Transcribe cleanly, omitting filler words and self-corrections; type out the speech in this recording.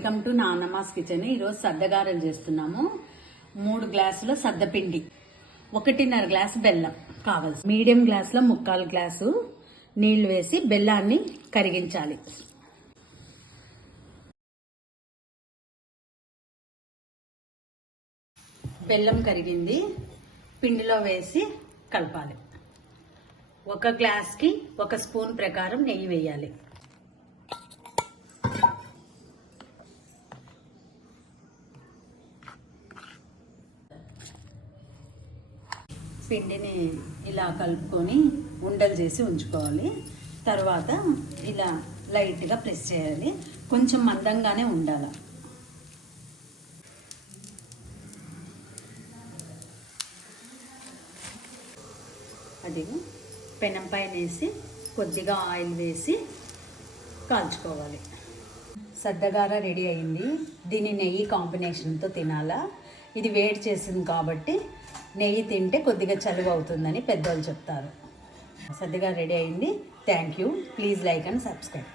Welcome to నాన్నమ్మాస్ kitchen. ఈరోజు సద్దగారెలు చేస్తున్నాము. 3 గ్లాసుల సద్దపిండి, 1.5 గ్లాసు బెల్లం కావాల్సి, మీడియం గ్లాసులో 3/4 గ్లాసు నీళ్లు వేసి బెల్లాన్ని కరిగించాలి. బెల్లం కరిగింది, పిండిలో వేసి కలపాలి. 1 గ్లాస్కి 1 స్పూన్ ప్రకారం నెయ్యి వేయాలి. పిండిని ఇలా కలుపుకొని ఉండలు చేసి ఉంచుకోవాలి. తర్వాత ఇలా లైట్గా ప్రెస్ చేయాలి. కొంచెం మందంగానే ఉండాలి. అది పెనం పైన వేసి కొద్దిగా ఆయిల్ వేసి కాల్చుకోవాలి. సద్దగార రెడీ అయింది. దీన్ని నెయ్యి కాంబినేషన్తో తినాలా. ఇది వేడి చేసింది కాబట్టి నెయ్యి తింటే కొద్దిగా చలువ అవుతుందని పెద్దవాళ్ళు చెప్తారు. సద్దగార రెడీ అయింది. Thank you. Please like and subscribe.